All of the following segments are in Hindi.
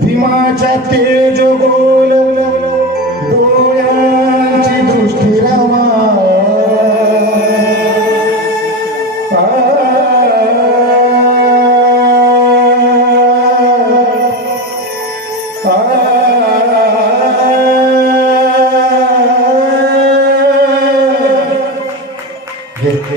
भीमाच्या तेज गोल डोळ्यांची दृष्टी रामा घे,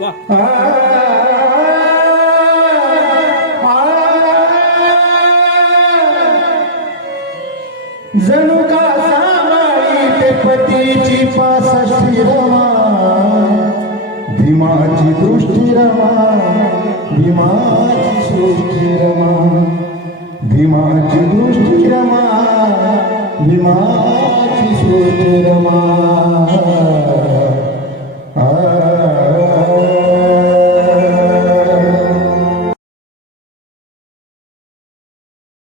वा वा वा जणू का सामाई ते पतीची पासष्टी रमा भीमाची दृष्टी रमा भीमाची सृष्टी रमा भीमाची दृष्टी रमा भीमाची सृष्टी रमा